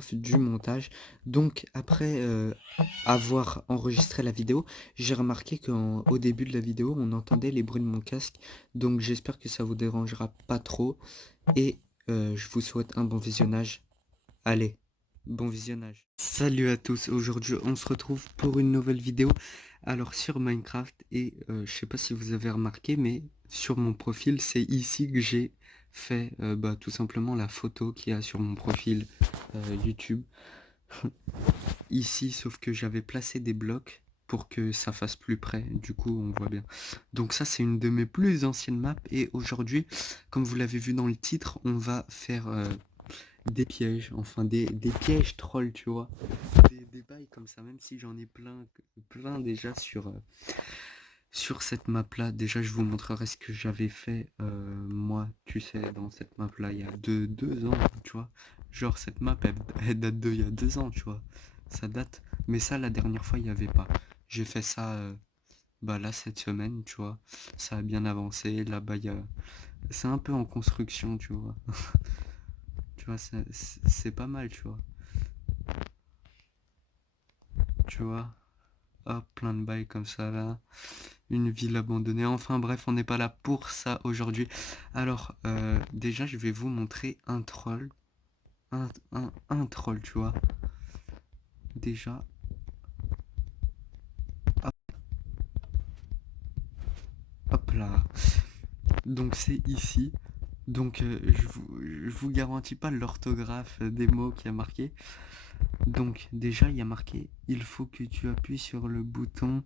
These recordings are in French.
off du montage. Donc après avoir enregistré la vidéo, j'ai remarqué qu'au début de la vidéo, on entendait les bruits de mon casque. Donc j'espère que ça vous dérangera pas trop. Et je vous souhaite un bon visionnage. Allez, bon visionnage. Salut à tous, aujourd'hui on se retrouve pour une nouvelle vidéo. Alors sur Minecraft, et je sais pas si vous avez remarqué, mais sur mon profil, c'est ici que j'ai fait tout simplement la photo qu'il y a sur mon profil YouTube. Ici, sauf que j'avais placé des blocs pour que ça fasse plus près, du coup on voit bien. Donc ça c'est une de mes plus anciennes maps, et aujourd'hui, comme vous l'avez vu dans le titre, on va faire des pièges, enfin des pièges trolls, tu vois. Des bails comme ça, même si j'en ai plein déjà sur cette map là. Déjà je vous montrerai ce que j'avais fait moi, tu sais, dans cette map là il y a deux ans, tu vois. Genre cette map elle date de il y a 2 ans, tu vois. Ça date, mais ça la dernière fois il n'y avait pas. J'ai fait ça là cette semaine, tu vois. Ça a bien avancé, là-bas il y a... C'est un peu en construction, tu vois. Tu vois, c'est pas mal, tu vois. Tu vois. Hop, plein de bails comme ça là. Une ville abandonnée. Enfin bref, on n'est pas là pour ça aujourd'hui. Alors, déjà, je vais vous montrer un troll. Un troll, tu vois. Déjà. Hop, hop là. Donc c'est ici. Donc je vous garantis pas l'orthographe des mots qu'il y a marqué. Donc déjà il y a marqué il faut que tu appuies sur le bouton.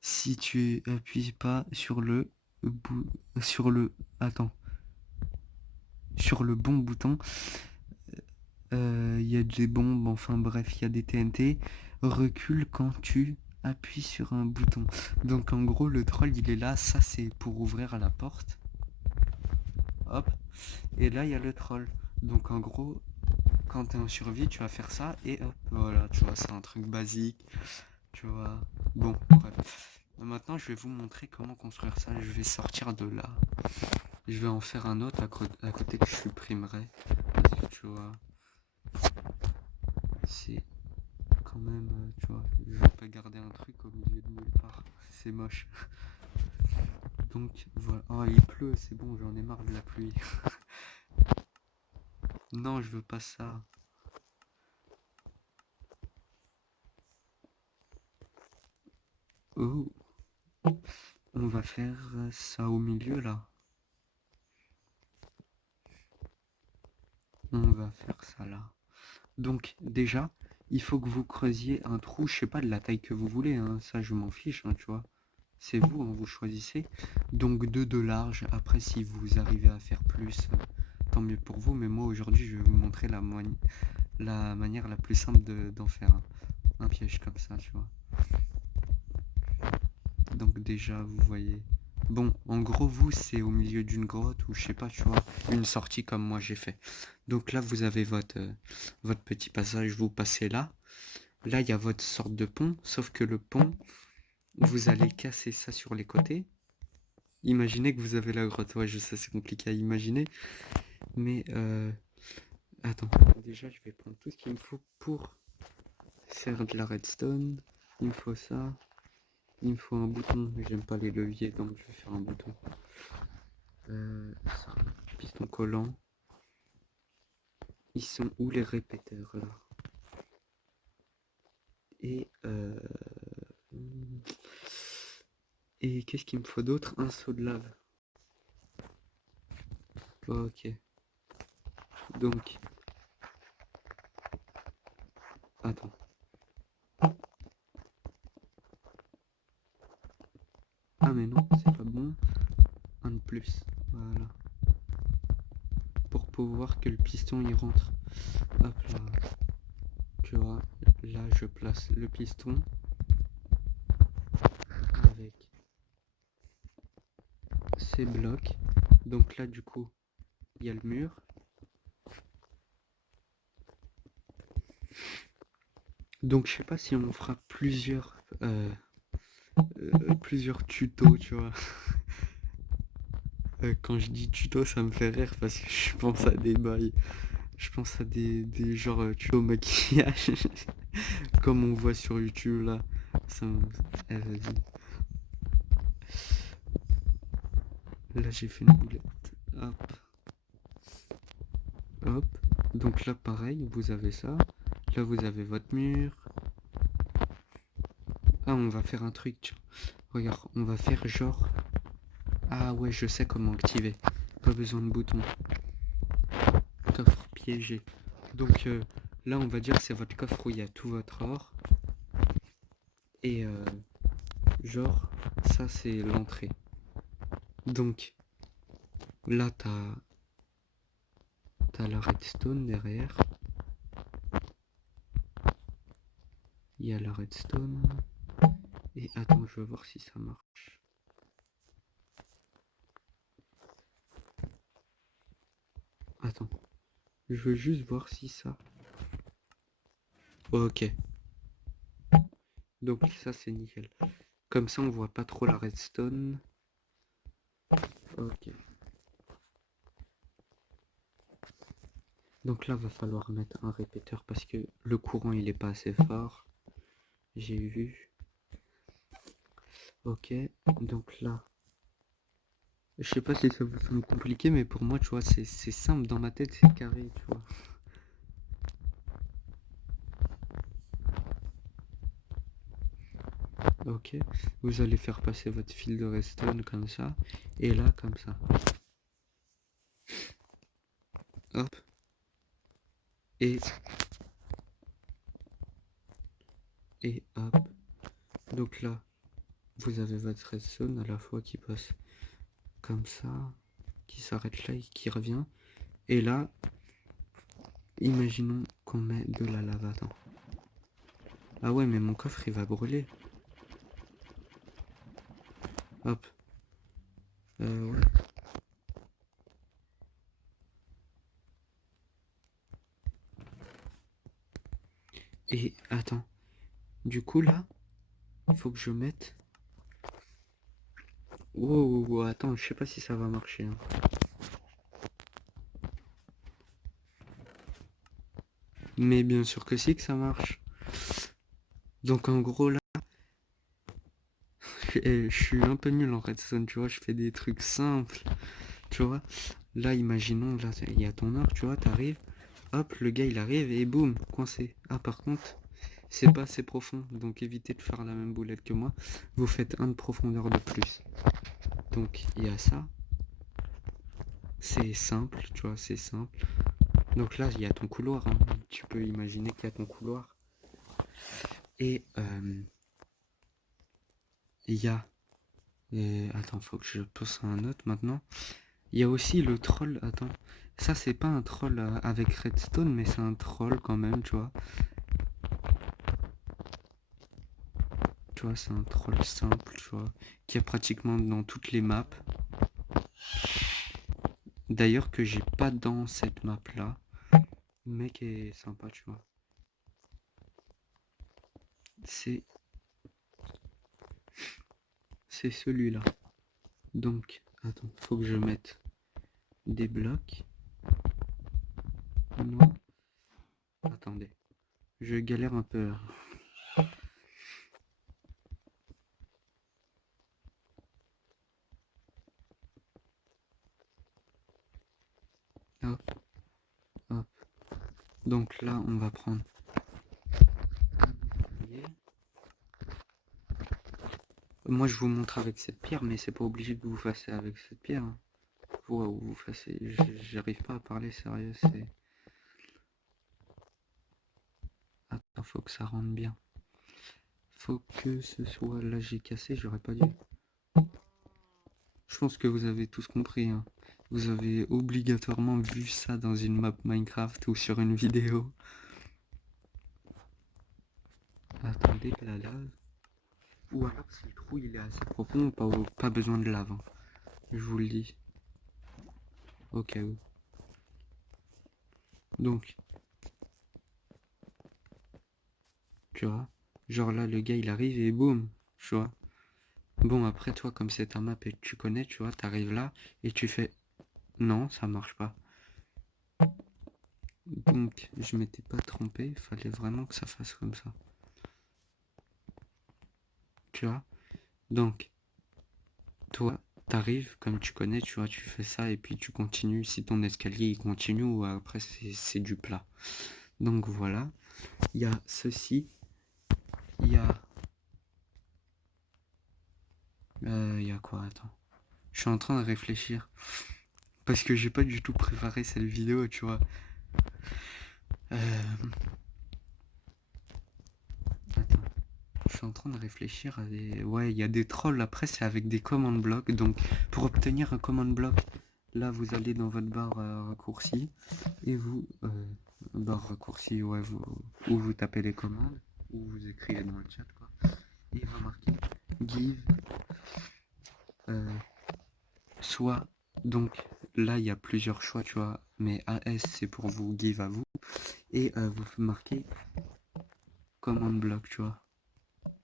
Si tu appuies pas sur le sur le attends sur le bon bouton, il y a des bombes, enfin bref, il y a des TNT. Recule quand tu appuies sur un bouton. Donc en gros le troll il est là, ça c'est pour ouvrir la porte. Hop. Et là il y a le troll. Donc en gros, quand t'es en survie, tu vas faire ça et hop, voilà, tu vois, c'est un truc basique, tu vois. Bon, bref. Maintenant je vais vous montrer comment construire ça. Je vais sortir de là. Je vais en faire un autre à côté que je supprimerai. Parce que tu vois, c'est quand même, tu vois, je vais pas garder un truc au milieu de nulle part. C'est moche. Donc voilà. Oh, il pleut, c'est bon, j'en ai marre de la pluie. Non, je veux pas ça. Oh, on va faire ça au milieu là. On va faire ça là. Donc déjà, il faut que vous creusiez un trou, je sais pas de la taille que vous voulez, hein, ça je m'en fiche, hein, tu vois. C'est vous, hein, vous choisissez. Donc 2 de large, après si vous arrivez à faire plus, tant mieux pour vous, mais moi aujourd'hui je vais vous montrer la manière la plus simple d'en faire un piège comme ça, tu vois. Donc déjà, vous voyez... Bon, en gros, vous, c'est au milieu d'une grotte ou je sais pas, tu vois, une sortie comme moi j'ai fait. Donc là, vous avez votre petit passage, vous passez là. Là, il y a votre sorte de pont, sauf que le pont, vous allez casser ça sur les côtés. Imaginez que vous avez la grotte. Ouais, je sais, c'est compliqué à imaginer. Mais, attends, déjà, je vais prendre tout ce qu'il me faut pour faire de la redstone. Il me faut ça. Il me faut un bouton. J'aime pas les leviers, donc je vais faire un bouton. Ça, piston collant. Ils sont où les répéteurs là? Et et qu'est-ce qu'il me faut d'autre? Un seau de lave. Ok. Donc, attends. Ah mais non, c'est pas bon. Un de plus. Voilà. Pour pouvoir que le piston y rentre. Hop là. Tu vois, là je place le piston avec ces blocs. Donc là du coup, il y a le mur. Donc je sais pas si on fera plusieurs tutos, tu vois. Quand je dis tuto, ça me fait rire parce que je pense à des bails. Je pense à des genre tutos maquillage comme on voit sur YouTube là. Ça, vas-y. Là j'ai fait une boulette. Hop, hop. Donc là pareil, vous avez ça. Là vous avez votre mur. Ah, on va faire un truc, tiens. Regarde, on va faire genre. Ah ouais, je sais comment activer. Pas besoin de bouton. Coffre piégé. Donc là, on va dire que c'est votre coffre où il y a tout votre or. Et genre, ça c'est l'entrée. Donc là, t'as la redstone derrière. Il y a la redstone. Et attends, je vais voir si ça marche. Attends, je veux juste voir si ça. Ok, donc ça c'est nickel. Comme ça, on voit pas trop la redstone. Ok. Donc là, va falloir mettre un répéteur parce que le courant il est pas assez fort. J'ai vu. Ok. Donc là, je sais pas si ça vous semble compliqué, mais pour moi, tu vois, c'est simple. Dans ma tête, c'est carré, tu vois. Ok. Vous allez faire passer votre fil de redstone comme ça. Et là, comme ça. Hop. Et hop. Donc là, vous avez votre redstone à la fois qui passe comme ça, qui s'arrête là et qui revient. Et là, imaginons qu'on met de la lave. Attends. Ah ouais, mais mon coffre il va brûler. Hop. Ouais. Et attends. Du coup là, il faut que je mette. Wow, attends, je sais pas si ça va marcher, hein. Mais bien sûr que si que ça marche. Donc en gros là, je suis un peu nul en redstone, tu vois, je fais des trucs simples. Tu vois, là imaginons, là il y a ton or, tu vois, t'arrives, hop, le gars il arrive et boum, coincé. Ah par contre, c'est pas assez profond, donc évitez de faire la même boulette que moi. Vous faites un de profondeur de plus. Donc il y a ça. C'est simple, tu vois, c'est simple. Donc là, il y a ton couloir, hein. Tu peux imaginer qu'il y a ton couloir. Et il y a... attends, faut que je pose un note maintenant. Il y a aussi le troll, attends. Ça, c'est pas un troll avec redstone, mais c'est un troll quand même, tu vois. Tu vois, c'est un troll simple, tu vois, qui est pratiquement dans toutes les maps. D'ailleurs, que j'ai pas dans cette map-là, mais qui est sympa, tu vois. C'est celui-là. Donc, attends, faut que je mette des blocs. Non, attendez. Je galère un peu là. Hop, hop. Donc là, on va prendre. Moi, je vous montre avec cette pierre, mais c'est pas obligé que vous fassiez avec cette pierre, hein. Vous fassiez. J'arrive pas à parler sérieux. C'est. Attends, faut que ça rentre bien. Faut que ce soit. Là, j'ai cassé, j'aurais pas dû. Je pense que vous avez tous compris, hein. Vous avez obligatoirement vu ça dans une map Minecraft ou sur une vidéo. Attendez, la lave. Ou alors si le trou il est assez profond, pas besoin de lave, hein. Je vous le dis. Au cas où. Donc, tu vois, genre là le gars il arrive et boum, tu vois. Bon après toi comme c'est ta map et que tu connais, tu vois, t'arrives là et tu fais non, ça marche pas. Donc, je m'étais pas trompé, il fallait vraiment que ça fasse comme ça. Tu vois? Donc, toi, t'arrives, comme tu connais, tu vois, tu fais ça et puis tu continues. Si ton escalier il continue, ou après c'est du plat. Donc voilà, il y a ceci, il y a... Il y a quoi? Attends. Je suis en train de réfléchir. Parce que j'ai pas du tout préparé cette vidéo, tu vois. Euh... Attends. Je suis en train de réfléchir à des... Ouais, il y a des trolls. Après, c'est avec des command blocks. Donc, pour obtenir un command block, là, vous allez dans votre barre raccourci. Et vous... barre raccourci, ouais, où vous tapez les commandes. Ou vous écrivez dans le chat, quoi. Et il va marquer give... soit... Donc, là, il y a plusieurs choix, tu vois. Mais AS, c'est pour vous give à vous. Et vous marquez command block, tu vois.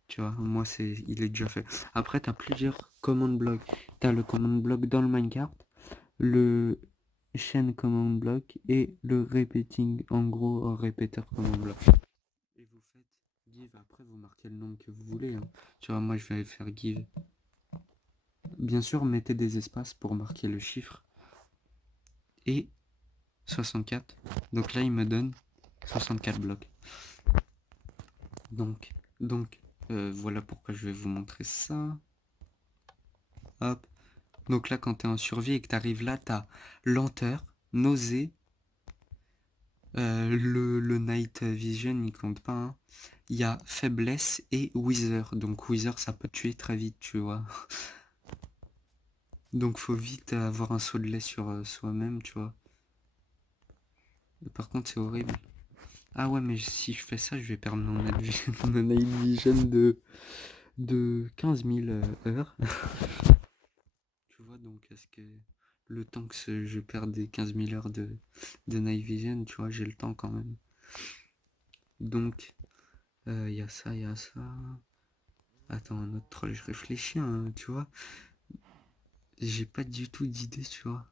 Tu vois, moi il est déjà fait. Après, tu as plusieurs command blocks. Tu as le command block dans le Minecraft, le chain command block et le repeating, en gros, répéteur command block. Et vous faites give, après vous marquez le nom que vous voulez. Hein. Tu vois, moi je vais faire give. Bien sûr, mettez des espaces pour marquer le chiffre. Et 64. Donc là, il me donne 64 blocs. Donc, voilà pourquoi je vais vous montrer ça. Hop. Donc là, quand tu es en survie et que tu arrives là, tu as lenteur, nausée, le night vision, il compte pas. Hein. Il y a faiblesse et wither. Donc wither, ça peut tuer très vite, tu vois. Donc faut vite avoir un saut de lait sur soi-même, tu vois. Et par contre, c'est horrible. Ah ouais, mais si je fais ça, je vais perdre mon night vision de 15 000 heures. Tu vois, donc est-ce que le temps que je perde des 15 000 heures de night vision, tu vois, j'ai le temps quand même. Donc, il y a ça, il y a ça. Attends, un autre troll, je réfléchis, hein, tu vois. J'ai pas du tout d'idée, tu vois.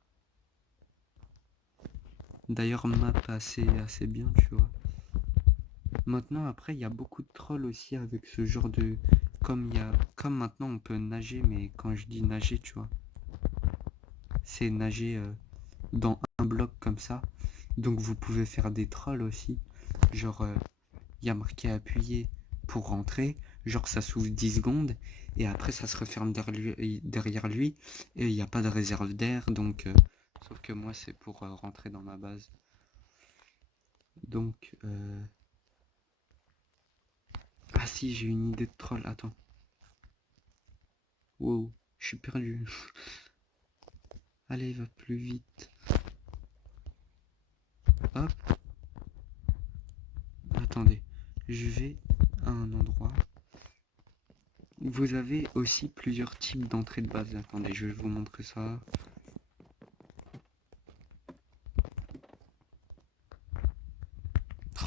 D'ailleurs, map assez bien, tu vois. Maintenant, après, il y a beaucoup de trolls aussi avec ce genre de... Comme maintenant, on peut nager, mais quand je dis nager, tu vois, c'est nager dans un bloc comme ça. Donc, vous pouvez faire des trolls aussi. Genre, il y a marqué appuyer pour rentrer. Genre, ça s'ouvre 10 secondes. Et après, ça se referme derrière lui. Et il n'y a pas de réserve d'air. Donc, sauf que moi, c'est pour rentrer dans ma base. Donc, ah si, j'ai une idée de troll. Attends. Wow, je suis perdu. Allez, va plus vite. Hop. Attendez. Je vais à un endroit. Vous avez aussi plusieurs types d'entrée de base. Attendez, je vais vous montrer ça.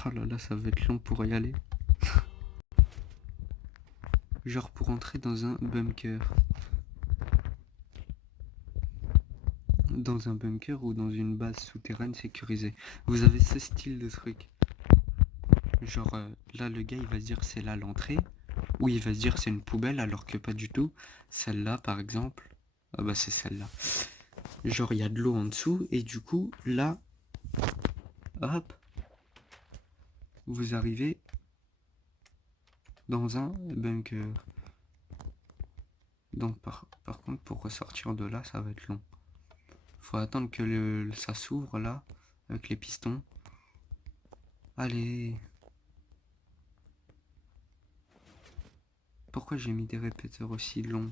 Oh là là, ça va être long pour y aller. Genre pour entrer dans un bunker. Dans un bunker ou dans une base souterraine sécurisée. Vous avez ce style de truc. Genre là le gars il va se dire c'est là l'entrée. Ou il va se dire c'est une poubelle alors que pas du tout. Celle-là par exemple. Ah bah c'est celle-là. Genre il y a de l'eau en dessous et du coup là. Hop. Vous arrivez dans un bunker. Donc par contre pour ressortir de là ça va être long. Faut attendre que ça s'ouvre là. Avec les pistons. Allez. Pourquoi j'ai mis des répéteurs aussi longs?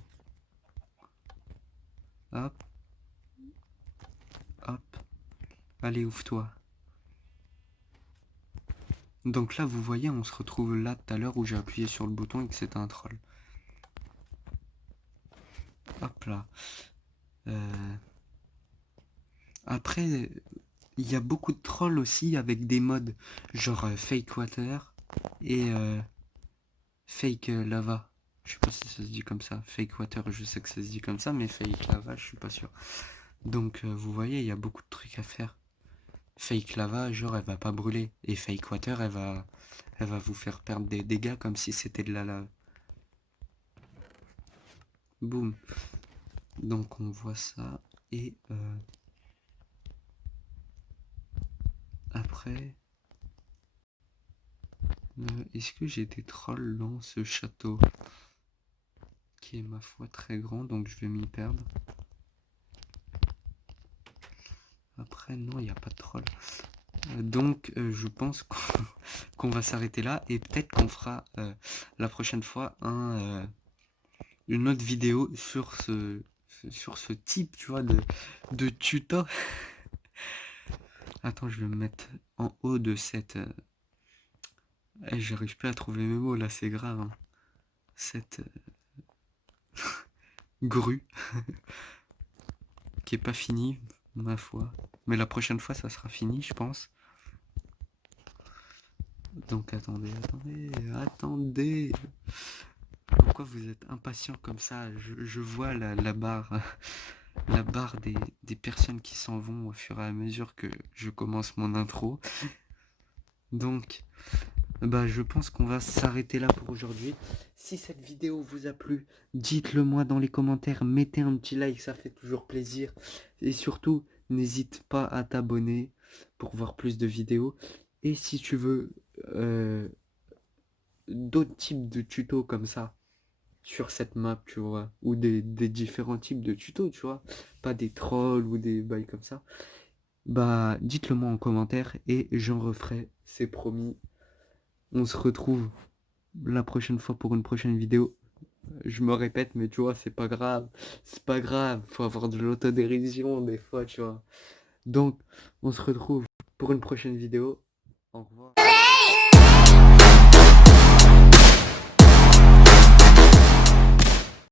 Hop. Hop. Allez, ouvre-toi. Donc là, vous voyez, on se retrouve là tout à l'heure où j'ai appuyé sur le bouton et que c'était un troll. Hop là. Après, il y a beaucoup de trolls aussi avec des modes genre fake water et fake lava. Je sais pas si ça se dit comme ça. Fake water, je sais que ça se dit comme ça, mais fake lava, je suis pas sûr. Donc vous voyez, il y a beaucoup de trucs à faire. Fake lava, genre elle va pas brûler. Et fake water, elle va vous faire perdre des dégâts comme si c'était de la lave. Boum. Donc on voit ça. Et après... est-ce que j'ai des trolls dans ce château? Qui est ma foi très grand, donc je vais m'y perdre. Après, non, il n'y a pas de troll. Donc, je pense qu'on va s'arrêter là. Et peut-être qu'on fera la prochaine fois une autre vidéo sur ce type, tu vois, de tuto. Attends, je vais me mettre en haut de cette... j'arrive plus à trouver mes mots, là, c'est grave. Hein. Cette grue qui est pas finie, ma foi. Mais la prochaine fois, ça sera fini, je pense. Donc, attendez. Pourquoi vous êtes impatient comme ça? Je vois la barre, la barre des personnes qui s'en vont au fur et à mesure que je commence mon intro. Donc, bah, je pense qu'on va s'arrêter là pour aujourd'hui. Si cette vidéo vous a plu, dites-le moi dans les commentaires. Mettez un petit like, ça fait toujours plaisir. Et surtout, n'hésite pas à t'abonner pour voir plus de vidéos. Et si tu veux d'autres types de tutos comme ça, sur cette map, tu vois, ou des différents types de tutos, tu vois, pas des trolls ou des bails comme ça, bah dites-le moi en commentaire et j'en referai, c'est promis. On se retrouve la prochaine fois pour une prochaine vidéo. Je me répète, mais tu vois, c'est pas grave, faut avoir de l'autodérision des fois, tu vois. Donc, on se retrouve pour une prochaine vidéo. Au revoir.